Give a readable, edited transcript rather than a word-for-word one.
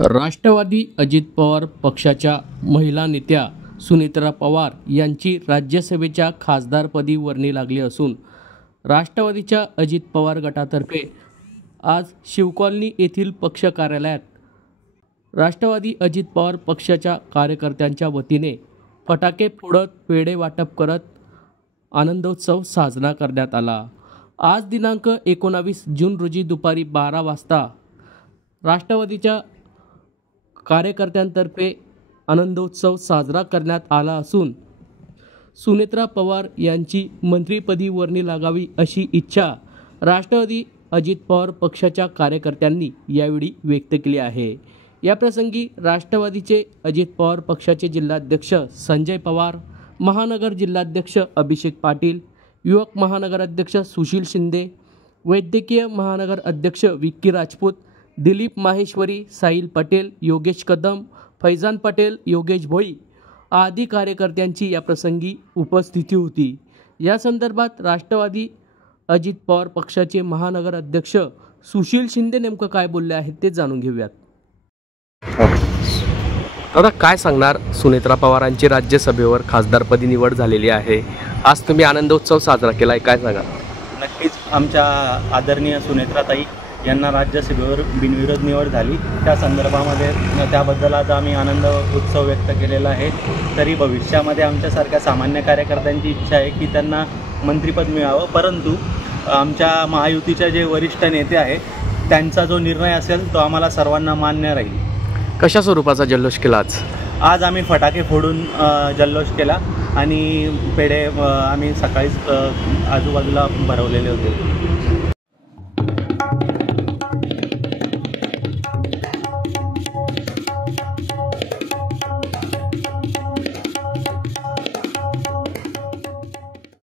राष्ट्रवादी अजित पवार पक्षाच्या महिला नेत्या सुनेत्रा पवार यांची राज्यसभेच्या खासदारपदी वर्णी लागली असून राष्ट्रवादीच्या अजित पवार गटातर्फे आज शिवकॉलनी येथील पक्ष कार्यालयात राष्ट्रवादी अजित पवार पक्षाच्या कार्यकर्त्यांच्या वतीने फटाके फोडत पेढे वाटप करत आनंदोत्सव साजरा करण्यात आला। आज दिनांक 19 जून रोजी दुपारी 12 वाजता राष्ट्रवादीच्या कार्यकर्त्यांतर्फे आनंदोत्सव साजरा करण्यात आला असून सुनेत्रा पवार यांची मंत्रिपदी वर्णी लागावी अशी इच्छा राष्ट्रवादी अजित पवार पक्षाच्या कार्यकर्त्यांनी यावेळी व्यक्त केली आहे। या प्रसंगी राष्ट्रवादीचे अजित पवार पक्षाचे जिल्हाध्यक्ष संजय पवार, महानगर जिल्हाध्यक्ष अभिषेक पाटील, युवक महानगर अध्यक्ष सुशील शिंदे, वैद्यकीय महानगर अध्यक्ष विक्की राजपूत, दिलीप माहेश्वरी, साहिल पटेल, योगेश कदम, फैजान पटेल, योगेश भोई आदी कार्यकर्त्यांची या प्रसंगी उपस्थिती होती। या संदर्भात राष्ट्रवादी अजित पवार पक्षाचे महानगर अध्यक्ष सुशील शिंदे नेमकं काय बोलले आहेत ते जाणून घेऊयात। दादा, काय सांगणार? सुनेत्रा पवारांची राज्यसभेवर खासदारपदी निवड झालेली आहे, आज तुम्ही आनंदोत्सव साजरा केलाय, काय सांगा? नक्कीच आमच्या आदरणीय सुनेत्राताई यांना राज्यसभेवर बिनविरोध निवड झाली, त्या संदर्भामध्ये त्याबद्दल आज आम्ही आनंद उत्सव व्यक्त केलेला आहे। तरी भविष्यामध्ये आमच्यासारख्या सामान्य कार्यकर्त्यांची इच्छा आहे की त्यांना मंत्रिपद मिळावं, परंतु आमच्या महायुतीचे जे वरिष्ठ नेते आहेत त्यांचा जो निर्णय असेल तो आम्हाला सर्वांना मान्य राहील। कशा स्वरूपाचा जल्लोष केला आज आम्ही फटाके फोडून जल्लोष केला आणि पेढे आम्ही सकाळीच आजूबाजूला भरवलेले होते।